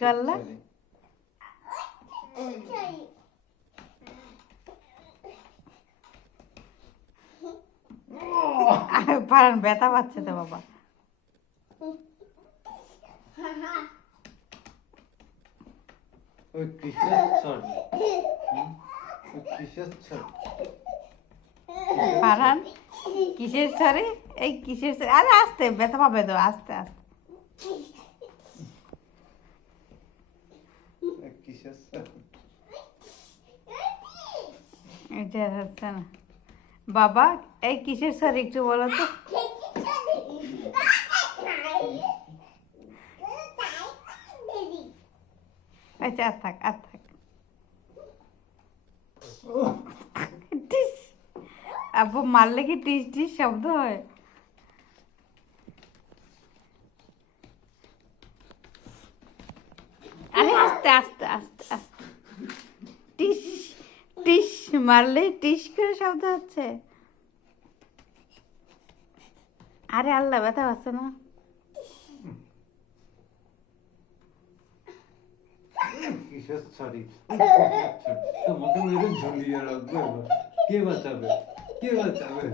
করলে? পারান ব্যথা পাচ্ছে তো বাবা। পারান কিসের ছড়ি? এই কিসের ছড়ি? আরে আস্তে, ব্যথা পাবে তো, আস্তে আস্তে। এটা হচ্ছে না বাবা। এই কিসের ছড়ি একটু বলো তো? আচ্ছা আর থাক, আর থাক। আব্বু মারলে কি টিস টিস শব্দ হয়? আরে আস্তে আস্তে আস্তে আস্তে। টিস টিস মারলে টিস করে শব্দ হচ্ছে। আরে আল্লাহ, ব্যথা পাচ্ছে না? তোমাকে মেরে ঝুলিয়ে রাখবো, কে বাঁচাবে, কে বাঁচাবে?